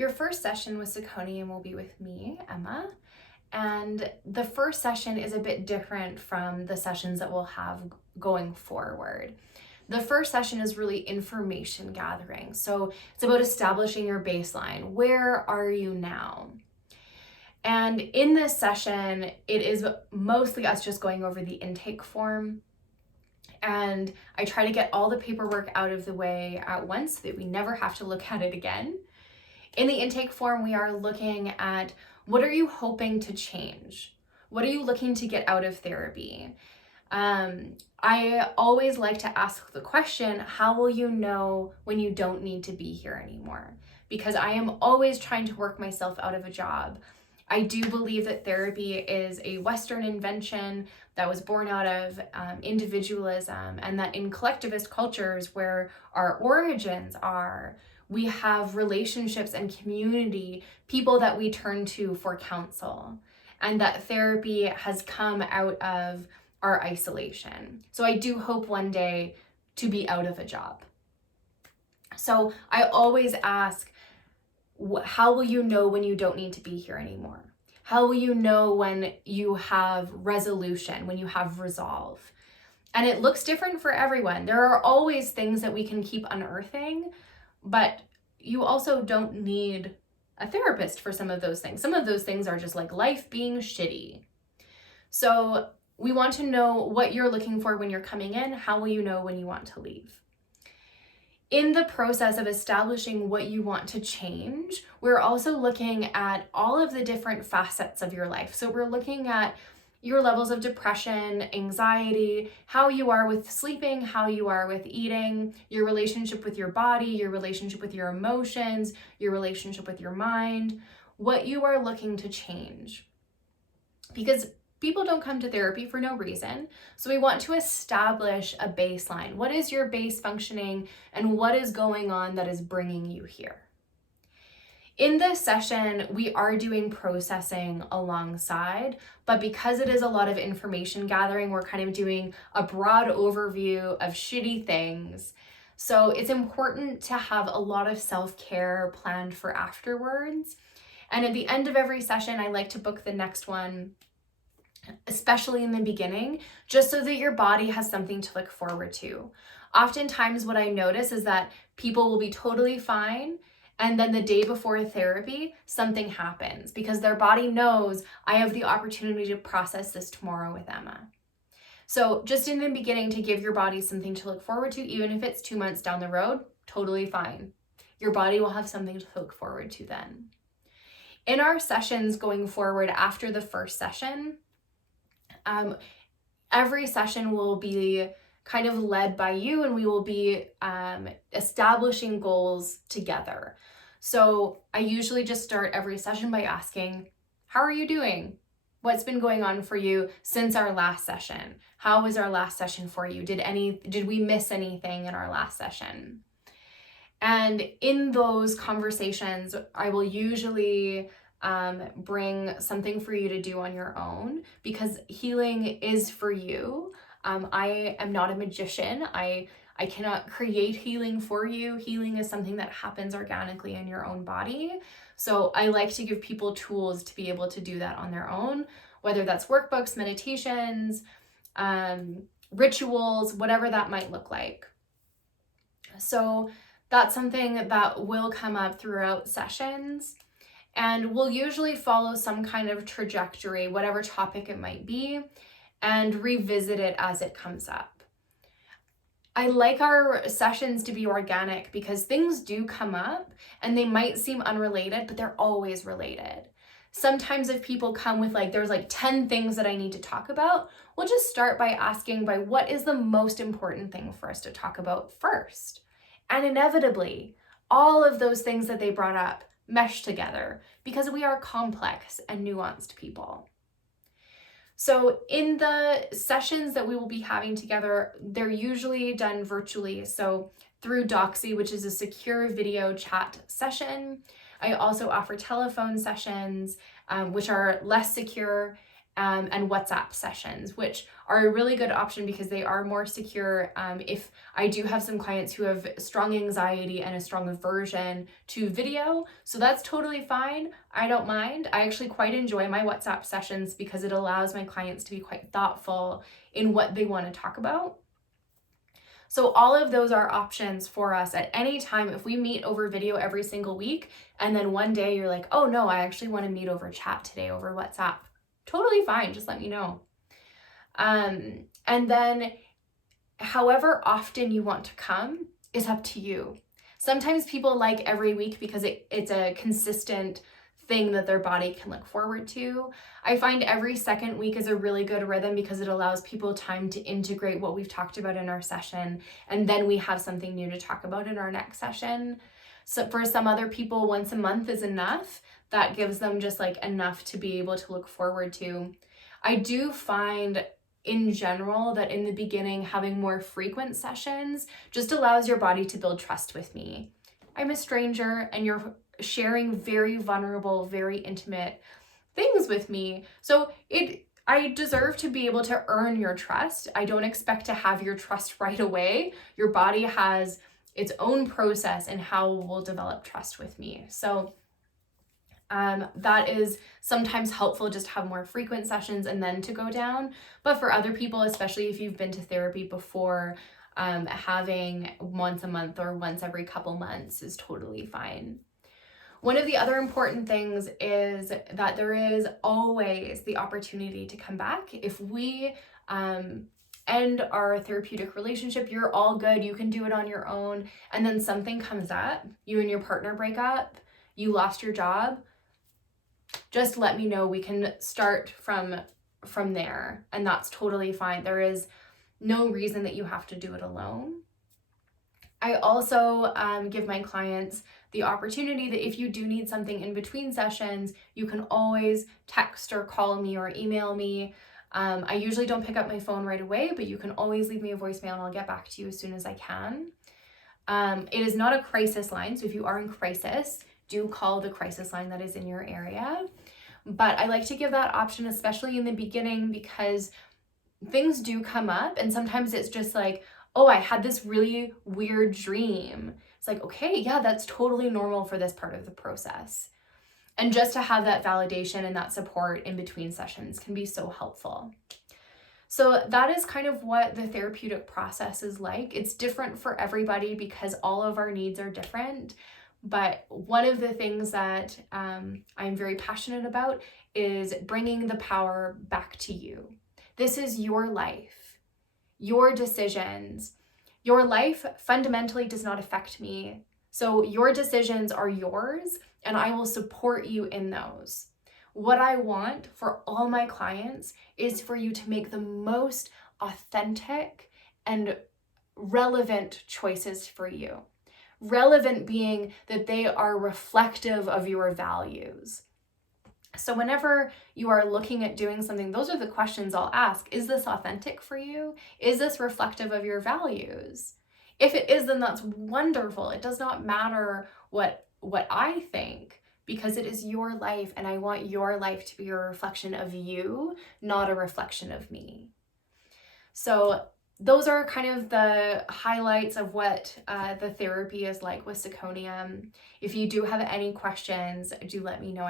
Your first session with Syconium will be with me, Emma, and the first session is a bit different from the sessions that we'll have going forward. The first session is really information gathering. So it's about establishing your baseline. Where are you now? And in this session, it is mostly us just going over the intake form. And I try to get all the paperwork out of the way at once so that we never have to look at it again. In the intake form, we are looking at what are you hoping to change? What are you looking to get out of therapy? I always like to ask the question, how will you know when you don't need to be here anymore? Because I am always trying to work myself out of a job. I do believe that therapy is a Western invention that was born out of individualism, and that in collectivist cultures where our origins are, we have relationships and community, people that we turn to for counsel, and that therapy has come out of our isolation. So I do hope one day to be out of a job. So I always ask, how will you know when you don't need to be here anymore? How will you know when you have resolution, when you have resolve? And it looks different for everyone. There are always things that we can keep unearthing, but you also don't need a therapist for some of those things. Some of those things are just like life being shitty. So we want to know what you're looking for when you're coming in. How will you know when you want to leave? In the process of establishing what you want to change, we're also looking at all of the different facets of your life. So we're looking at your levels of depression, anxiety, how you are with sleeping, how you are with eating, your relationship with your body, your relationship with your emotions, your relationship with your mind, what you are looking to change. Because people don't come to therapy for no reason. So we want to establish a baseline. What is your base functioning and what is going on that is bringing you here? In this session, we are doing processing alongside, but because it is a lot of information gathering, we're kind of doing a broad overview of shitty things. So it's important to have a lot of self-care planned for afterwards. And at the end of every session, I like to book the next one, especially in the beginning, just so that your body has something to look forward to. Oftentimes what I notice is that people will be totally fine, and then the day before therapy, something happens because their body knows I have the opportunity to process this tomorrow with Emma. So just in the beginning, to give your body something to look forward to, even if it's 2 months down the road, totally fine. Your body will have something to look forward to then. In our sessions going forward after the first session, every session will be kind of led by you, and we will be establishing goals together. So I usually just start every session by asking, how are you doing? What's been going on for you since our last session? How was our last session for you? Did we miss anything in our last session? And in those conversations, I will usually bring something for you to do on your own, because healing is for you. I am not a magician. I cannot create healing for you. Healing is something that happens organically in your own body. So I like to give people tools to be able to do that on their own, whether that's workbooks, meditations, rituals, whatever that might look like. So that's something that will come up throughout sessions. And we'll usually follow some kind of trajectory, whatever topic it might be, and revisit it as it comes up. I like our sessions to be organic because things do come up and they might seem unrelated, but they're always related. Sometimes if people come with there's 10 things that I need to talk about, we'll just start by asking what is the most important thing for us to talk about first. And inevitably, all of those things that they brought up mesh together because we are complex and nuanced people. So in the sessions that we will be having together, they're usually done virtually. So through Doxy, which is a secure video chat session. I also offer telephone sessions, which are less secure. and WhatsApp sessions, which are a really good option because they are more secure. If I do have some clients who have strong anxiety and a strong aversion to video, so that's totally fine. I don't mind. I actually quite enjoy my WhatsApp sessions because it allows my clients to be quite thoughtful in what they want to talk about. So all of those are options for us at any time. If we meet over video every single week, and then one day you're like, oh no, I actually want to meet over chat today over WhatsApp, totally fine, just let me know. And then however often you want to come is up to you. Sometimes people like every week because it's a consistent thing that their body can look forward to. I find every second week is a really good rhythm because it allows people time to integrate what we've talked about in our session, and then we have something new to talk about in our next session. So for some other people, once a month is enough. That gives them just like enough to be able to look forward to. I do find in general that in the beginning, having more frequent sessions just allows your body to build trust with me. I'm a stranger and you're sharing very vulnerable, very intimate things with me. So I deserve to be able to earn your trust. I don't expect to have your trust right away. Your body has its own process in how it will develop trust with me. So that is sometimes helpful, just to have more frequent sessions and then to go down. But for other people, especially if you've been to therapy before, having once a month or once every couple months is totally fine. One of the other important things is that there is always the opportunity to come back. If we end our therapeutic relationship, you're all good, you can do it on your own, and then something comes up, you and your partner break up, you lost your job, just let me know. We can start from there, and that's totally fine. There is no reason that you have to do it alone. I also give my clients the opportunity that if you do need something in between sessions, you can always text or call me or email me. I usually don't pick up my phone right away, but you can always leave me a voicemail and I'll get back to you as soon as I can. It is not a crisis line, so if you are in crisis, do call the crisis line that is in your area. But I like to give that option, especially in the beginning, because things do come up and sometimes it's just like, oh, I had this really weird dream. It's like, okay, yeah, that's totally normal for this part of the process. And just to have that validation and that support in between sessions can be so helpful. So that is kind of what the therapeutic process is like. It's different for everybody because all of our needs are different. But one of the things that I'm very passionate about is bringing the power back to you. This is your life, your decisions. Your life fundamentally does not affect me. So your decisions are yours, and I will support you in those. What I want for all my clients is for you to make the most authentic and relevant choices for you. Relevant being that they are reflective of your values. So whenever you are looking at doing something, those are the questions I'll ask. Is this authentic for you? Is this reflective of your values? If it is, then that's wonderful. It does not matter what I think, because it is your life and I want your life to be a reflection of you, not a reflection of me. So those are kind of the highlights of what the therapy is like with Syconium. If you do have any questions, do let me know.